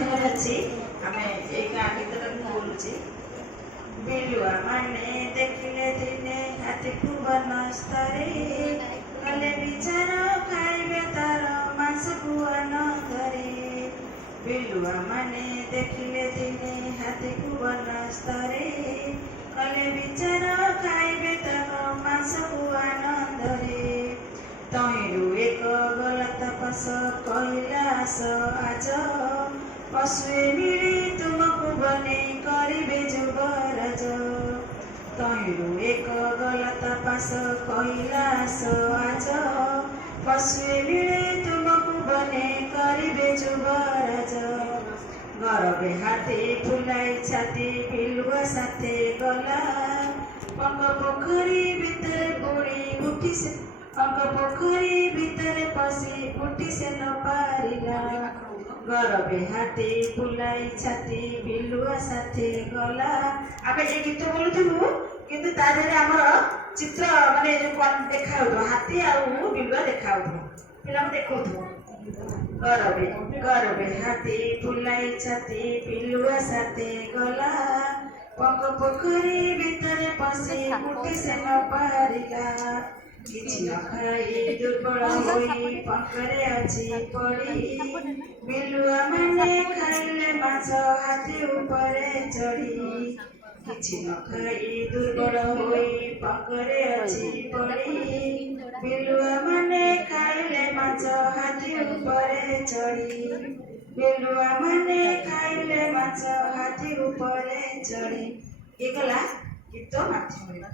ମାଧ୍ୟମରେ ଅଛି। ଆମେ ଏଇ ଗାଁ ଗୀତଟା ମୁଁ ବୋଲୁଛି। ବିଲୁଆ ମାନେ ଦେଖିଲେ ଦିନେ ହାତୀକୁ ବନସ୍ତରେ, କଲେ ବିଚାର ଖାଇବେ ତାର ମାଂସକୁ ଆନନ୍ଦରେ। ବିଲୁଆ ମାନେ ଦେଖିଲେ ଦିନେ ହାତୀକୁ ବନସ୍ତରେ, କଲେ ବିଚାର ଖାଇବେ ତାର ମାଂସକୁ ଆନନ୍ଦରେ। ତହିଁରୁ ଏକ ଗଲା ତପସ କହିଲା ଆସ ଆଜ, ପଶୁଏ ମିଳି ତୁମକୁ ବନେଇ କରିବେ ଯୁବରାଜ। ତହିଁରୁ ଏକ ଗଲା ତପସ କହିଲା ଆସ ଆଜ, ପଶୁଏ ମିଳି ତୁମକୁ ବନେଇ କରିବେ ଯୁବରାଜ। ଗରବେ ହାତୀ ଫୁଲାଇ ଛାତି ବିଲୁଆ ସାଥେ ଗଲା, ପଙ୍କ ପୋଖରୀ ଭିତରେ ବୁଡ଼ି ଉଠି ସେ ପଙ୍କ ପୋଖରୀ ଭିତରେ ପଶି ଉଠି ସେ ନ ପାରିଲା। ଗରବେ ହାତୀ ଫୁଲାଇ ଛାତି ବିଲୁଆ ସାଥେ ଗଲା। ଆମେ ଏ ଗୀତ ବୋଲୁଥିବୁ କିନ୍ତୁ ତା ଦେହରେ ଆମର ଚିତ୍ର ମାନେ ଯୋଉ ଦେଖା ହଉଥିବ ହାତୀ ଆଉ ବିଲୁଆ ଦେଖା ହଉଥିବ, ପିଲାଙ୍କୁ ଦେଖଉଥିବ। ଗରବେ ହାତୀ ଫୁଲାଇ ଛାତି ବିଲୁଆ ସାଥେ ଗଲା, ପଙ୍କ ପୋଖରୀ ଭିତରେ ପଶି ଉଠି ସେ ନ ପାରିଲା। କିଛି ନ ଖାଇ ଦୁର୍ବଳ ହୋଇ ପଙ୍କରେ ଅଛି ପଡ଼ି, ବିଲୁଆ ମାନେ ଖାଇଲେ ମାଛ ହାତୀ ଉପରେ ଚଢ଼ି। କିଛି ନ ଖାଇ ଦୁର୍ବଳ ହୋଇ ପଙ୍କରେ ଅଛି ପଡ଼ି, ବିଲୁଆ ମାନେ ଖାଇଲେ ମାଛ ହାତୀ ଉପରେ ଚଢ଼ି। ବିଲୁଆ ମାନେ ଖାଇଲେ ମାଛ ହାତୀ ଉପରେ ଚଢ଼ି। ଏ ଗଲା ଗୀତ ମାଧ୍ୟମରେ।